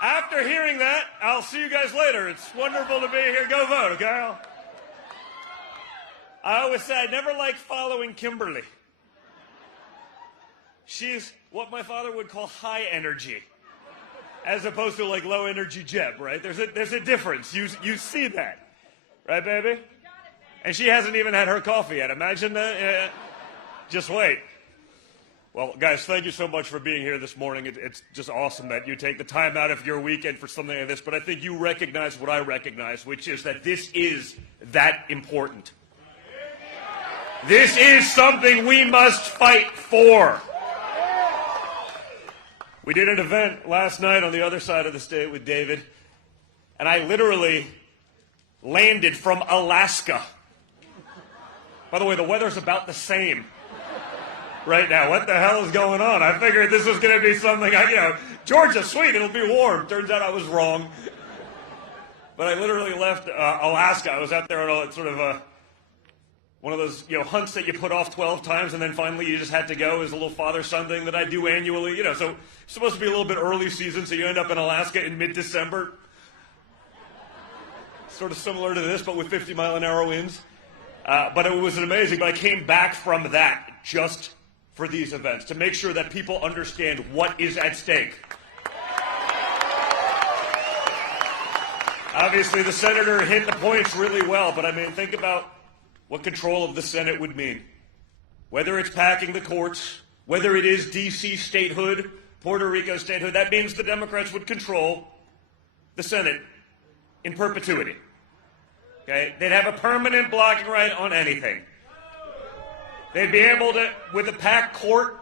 After hearing that, I'll see you guys later. It's wonderful to be here. Go vote, okay? I always say I never liked following Kimberly. She's what my father would call high energy, as opposed to like low energy Jeb, right? There's a difference. You see that, right, baby? And she hasn't even had her coffee yet. Imagine that. Just wait. Well, guys, thank you so much for being here this morning. It's just awesome that you take the time out of your weekend for something like this. But I think you recognize what I recognize, which is that this is that important. This is something we must fight for. We did an event last night on the other side of the state with David, and I literally landed from Alaska. By the way, the weather's about the same right now. What the hell is going on? I figured this was going to be something, Georgia, sweet, it'll be warm. Turns out I was wrong. But I literally left Alaska. I was out there on sort of one of those, hunts that you put off 12 times and then finally you just had to go. Is a little father-son thing that I do annually, so it's supposed to be a little bit early season, so you end up in Alaska in mid-December. Sort of similar to this, but with 50-mile-an-hour winds. But it was amazing. But I came back from that just for these events, to make sure that people understand what is at stake. Obviously, the senator hit the points really well, but think about what control of the Senate would mean. Whether it's packing the courts, whether it is D.C. statehood, Puerto Rico statehood, that means the Democrats would control the Senate in perpetuity. Okay? They'd have a permanent blocking right on anything. They'd be able to, with a packed court,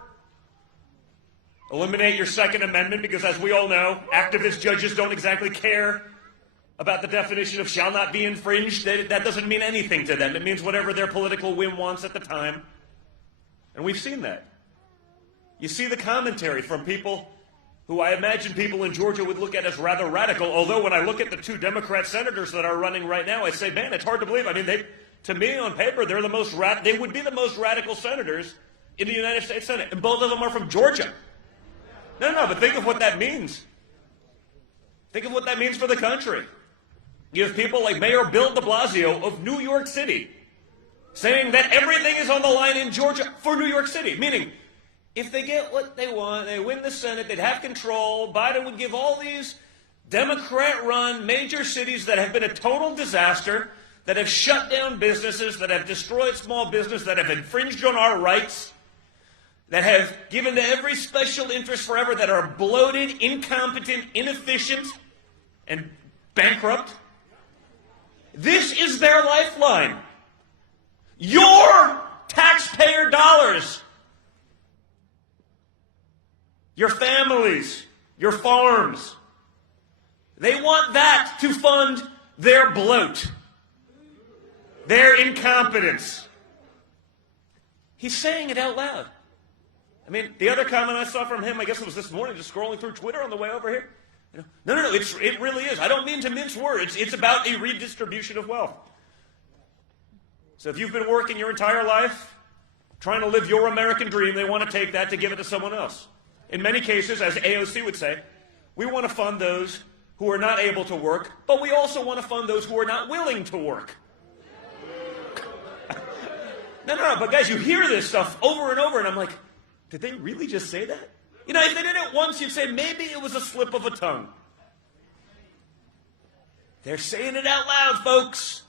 eliminate your Second Amendment, because as we all know, activist judges don't exactly care about the definition of shall not be infringed. That doesn't mean anything to them. It means whatever their political whim wants at the time. And we've seen that. You see the commentary from people who I imagine people in Georgia would look at as rather radical, although when I look at the two Democrat senators that are running right now, I say, man, it's hard to believe. To me, on paper, they would be the most radical senators in the United States Senate, and both of them are from Georgia. No, but think of what that means. Think of what that means for the country. You have people like Mayor Bill de Blasio of New York City saying that everything is on the line in Georgia for New York City, meaning if they get what they want, they win the Senate, they'd have control, Biden would give all these Democrat-run major cities that have been a total disaster, that have shut down businesses, that have destroyed small business, that have infringed on our rights, that have given to every special interest forever, that are bloated, incompetent, inefficient, and bankrupt. This is their lifeline. Your taxpayer dollars. Your families, your farms. They want that to fund their bloat, their incompetence. He's saying it out loud. The other comment I saw from him, I guess it was this morning, just scrolling through Twitter on the way over here. No, it really is. I don't mean to mince words. It's about a redistribution of wealth. So if you've been working your entire life, trying to live your American dream, they want to take that to give it to someone else. In many cases, as AOC would say, we want to fund those who are not able to work, but we also want to fund those who are not willing to work. No, but guys, you hear this stuff over and over, and I'm like, did they really just say that? If they did it once, you'd say maybe it was a slip of a tongue. They're saying it out loud, folks.